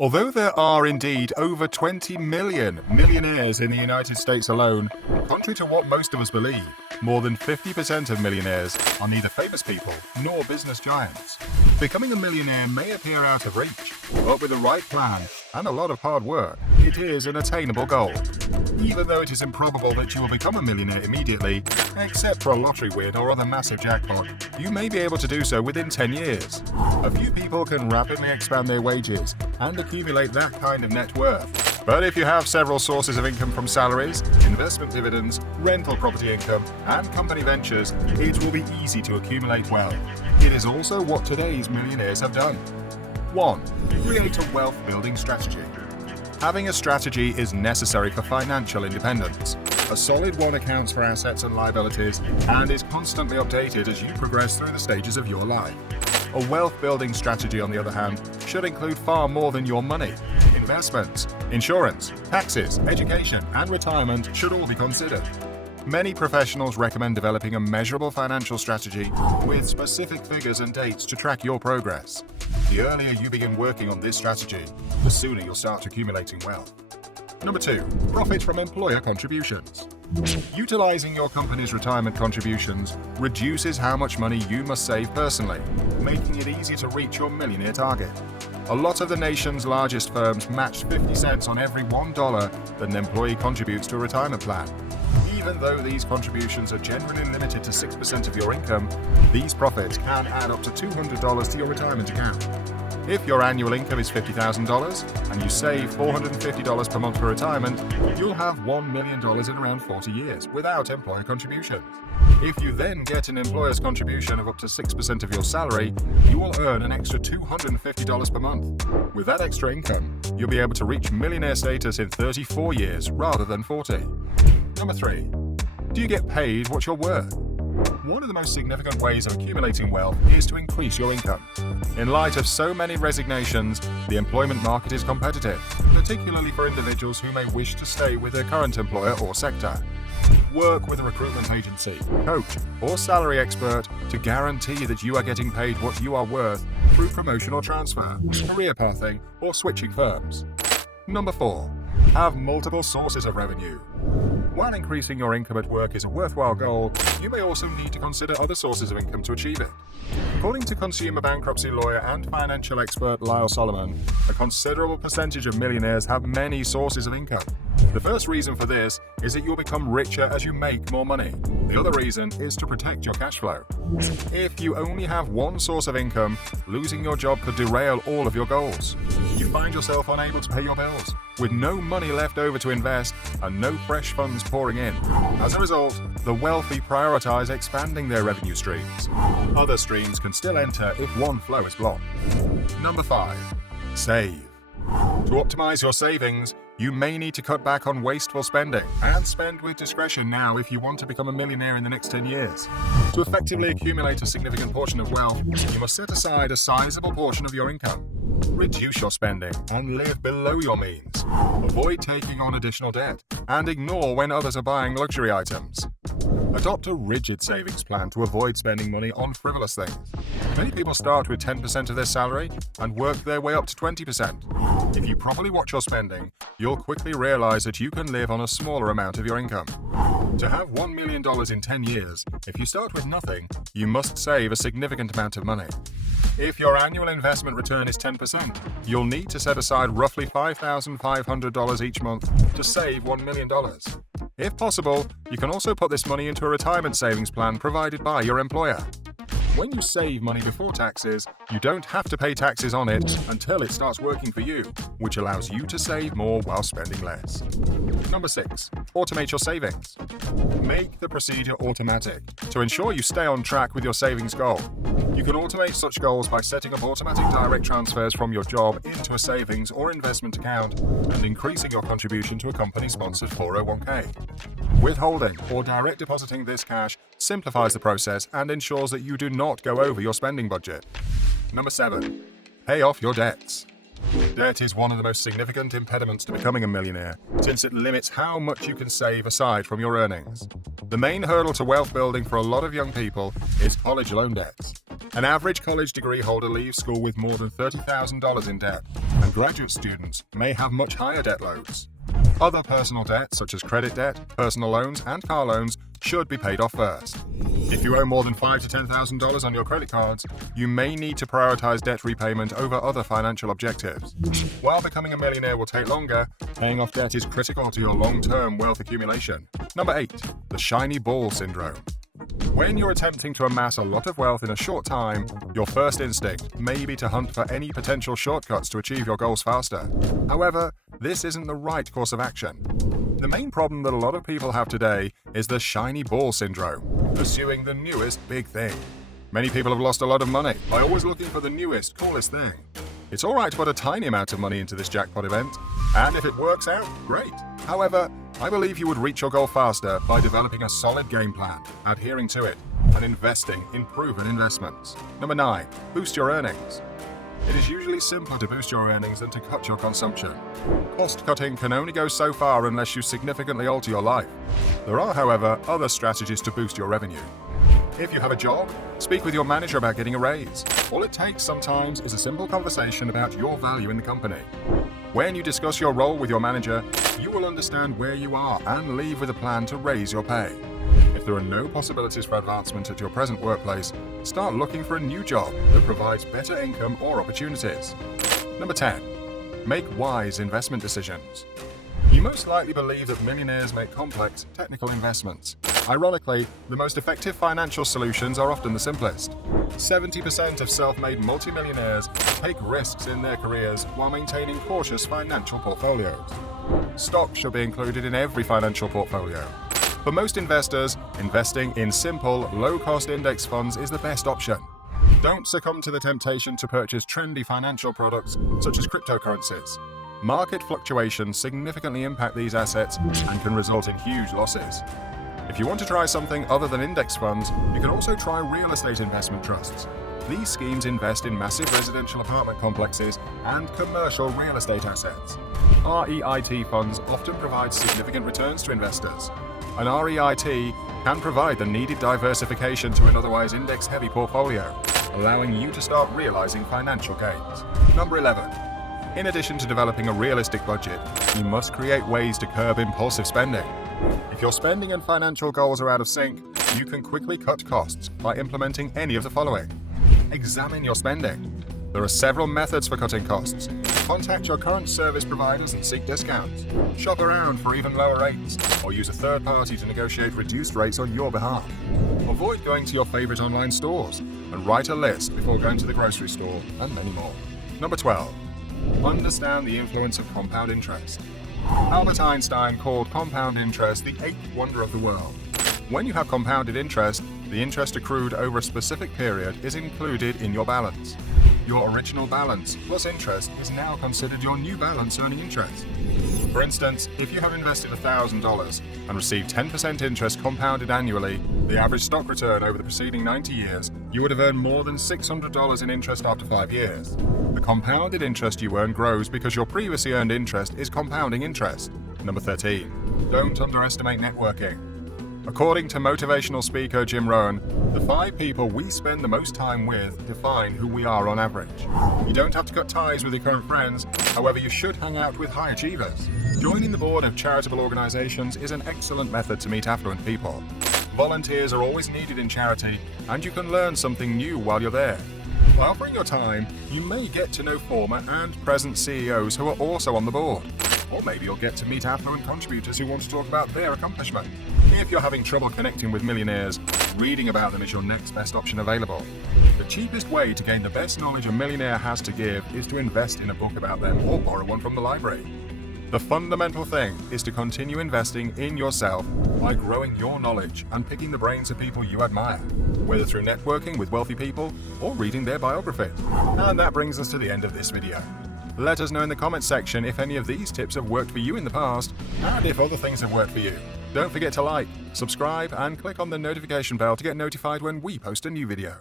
Although there are indeed over 20 million millionaires in the United States alone, contrary to what most of us believe, more than 50% of millionaires are neither famous people nor business giants. Becoming a millionaire may appear out of reach, but with the right plan and a lot of hard work, it is an attainable goal. Even though it is improbable that you will become a millionaire immediately, except for a lottery win or other massive jackpot, you may be able to do so within 10 years. A few people can rapidly expand their wages and accumulate that kind of net worth. But if you have several sources of income from salaries, investment dividends, rental property income, and company ventures, it will be easy to accumulate wealth. It is also what today's millionaires have done. 1. Create a wealth-building strategy. Having a strategy is necessary for financial independence. A solid one accounts for assets and liabilities and is constantly updated as you progress through the stages of your life. A wealth-building strategy, on the other hand, should include far more than your money. Investments, insurance, taxes, education, and retirement should all be considered. Many professionals recommend developing a measurable financial strategy with specific figures and dates to track your progress. The earlier you begin working on this strategy, the sooner you'll start accumulating wealth. Number 2. Profit from employer contributions. Utilizing your company's retirement contributions reduces how much money you must save personally, making it easier to reach your millionaire target. A lot of the nation's largest firms match 50 cents on every $1 that an employee contributes to a retirement plan. Even though these contributions are generally limited to 6% of your income, these profits can add up to $200 to your retirement account. If your annual income is $50,000 and you save $450 per month for retirement, you'll have $1 million in around 40 years without employer contributions. If you then get an employer's contribution of up to 6% of your salary, you will earn an extra $250 per month. With that extra income, you'll be able to reach millionaire status in 34 years rather than 40. Number 3. Do you get paid what you're worth? One of the most significant ways of accumulating wealth is to increase your income. In light of so many resignations, the employment market is competitive, particularly for individuals who may wish to stay with their current employer or sector. Work with a recruitment agency, coach, or salary expert to guarantee that you are getting paid what you are worth through promotion or transfer, career pathing, or switching firms. Number 4. Have multiple sources of revenue. While increasing your income at work is a worthwhile goal, you may also need to consider other sources of income to achieve it. According to consumer bankruptcy lawyer and financial expert Lyle Solomon, a considerable percentage of millionaires have many sources of income. The first reason for this is that you'll become richer as you make more money. The other reason is to protect your cash flow. If you only have one source of income, losing your job could derail all of your goals. You find yourself unable to pay your bills, with no money left over to invest and no fresh funds pouring in. As a result, the wealthy prioritize expanding their revenue streams. Other streams can still enter if one flow is blocked. Number 5. Save. To optimize your savings, you may need to cut back on wasteful spending and spend with discretion now if you want to become a millionaire in the next 10 years. To effectively accumulate a significant portion of wealth, you must set aside a sizable portion of your income. Reduce your spending and live below your means. Avoid taking on additional debt and ignore when others are buying luxury items. Adopt a rigid savings plan to avoid spending money on frivolous things. Many people start with 10% of their salary and work their way up to 20%. If you properly watch your spending, you'll quickly realize that you can live on a smaller amount of your income. To have $1 million in 10 years, if you start with nothing, you must save a significant amount of money. If your annual investment return is 10%, you'll need to set aside roughly $5,500 each month to save $1 million. If possible, you can also put this money into a retirement savings plan provided by your employer. When you save money before taxes, you don't have to pay taxes on it until it starts working for you, which allows you to save more while spending less. Number 6. Automate your savings. Make the procedure automatic to ensure you stay on track with your savings goal. You can automate such goals by setting up automatic direct transfers from your job into a savings or investment account and increasing your contribution to a company-sponsored 401k. Withholding or direct depositing this cash simplifies the process and ensures that you do not go over your spending budget. Number 7. Pay off your debts. Debt is one of the most significant impediments to becoming a millionaire, since it limits how much you can save aside from your earnings. The main hurdle to wealth building for a lot of young people is college loan debts. An average college degree holder leaves school with more than $30,000 in debt, and graduate students may have much higher debt loads. Other personal debts, such as credit debt, personal loans, and car loans, should be paid off first. If you owe more than $5,000 to $10,000 on your credit cards, you may need to prioritize debt repayment over other financial objectives. While becoming a millionaire will take longer, paying off debt is critical to your long-term wealth accumulation. Number 8. The shiny ball syndrome. When you're attempting to amass a lot of wealth in a short time, your first instinct may be to hunt for any potential shortcuts to achieve your goals faster. However, this isn't the right course of action. The main problem that a lot of people have today is the shiny ball syndrome, pursuing the newest big thing. Many people have lost a lot of money by always looking for the newest, coolest thing. It's alright to put a tiny amount of money into this jackpot event, and if it works out, great. However, I believe you would reach your goal faster by developing a solid game plan, adhering to it, and investing in proven investments. Number 9. Boost your earnings. It is usually simpler to boost your earnings than to cut your consumption. Cost cutting can only go so far unless you significantly alter your life. There are, however, other strategies to boost your revenue. If you have a job, speak with your manager about getting a raise. All it takes sometimes is a simple conversation about your value in the company. When you discuss your role with your manager, you will understand where you are and leave with a plan to raise your pay. If there are no possibilities for advancement at your present workplace, start looking for a new job that provides better income or opportunities. Number 10. Make wise investment decisions. You most likely believe that millionaires make complex, technical investments. Ironically, the most effective financial solutions are often the simplest. 70% of self-made multimillionaires take risks in their careers while maintaining cautious financial portfolios. Stocks should be included in every financial portfolio. For most investors, investing in simple, low-cost index funds is the best option. Don't succumb to the temptation to purchase trendy financial products such as cryptocurrencies. Market fluctuations significantly impact these assets and can result in huge losses. If you want to try something other than index funds, you can also try real estate investment trusts. These schemes invest in massive residential apartment complexes and commercial real estate assets. REIT funds often provide significant returns to investors. An REIT can provide the needed diversification to an otherwise index-heavy portfolio, allowing you to start realizing financial gains. Number 11. In addition to developing a realistic budget, you must create ways to curb impulsive spending. If your spending and financial goals are out of sync, you can quickly cut costs by implementing any of the following. Examine your spending. There are several methods for cutting costs. Contact your current service providers and seek discounts. Shop around for even lower rates, or use a third party to negotiate reduced rates on your behalf. Avoid going to your favorite online stores, and write a list before going to the grocery store, and many more. Number 12. Understand the influence of compound interest. Albert Einstein called compound interest the eighth wonder of the world. When you have compounded interest, the interest accrued over a specific period is included in your balance. Your original balance plus interest is now considered your new balance earning interest. For instance, if you have invested $1,000 and received 10% interest compounded annually, the average stock return over the preceding 90 years, you would have earned more than $600 in interest after 5 years. The compounded interest you earn grows because your previously earned interest is compounding interest. Number 13. Don't underestimate networking. According to motivational speaker Jim Rohn, the 5 people we spend the most time with define who we are on average. You don't have to cut ties with your current friends, however you should hang out with high achievers. Joining the board of charitable organizations is an excellent method to meet affluent people. Volunteers are always needed in charity, and you can learn something new while you're there. By offering your time, you may get to know former and present CEOs who are also on the board. Or maybe you'll get to meet affluent contributors who want to talk about their accomplishment. If you're having trouble connecting with millionaires, reading about them is your next best option available. The cheapest way to gain the best knowledge a millionaire has to give is to invest in a book about them or borrow one from the library. The fundamental thing is to continue investing in yourself by growing your knowledge and picking the brains of people you admire, whether through networking with wealthy people or reading their biography. And that brings us to the end of this video. Let us know in the comments section if any of these tips have worked for you in the past, and if other things have worked for you. Don't forget to like, subscribe, and click on the notification bell to get notified when we post a new video.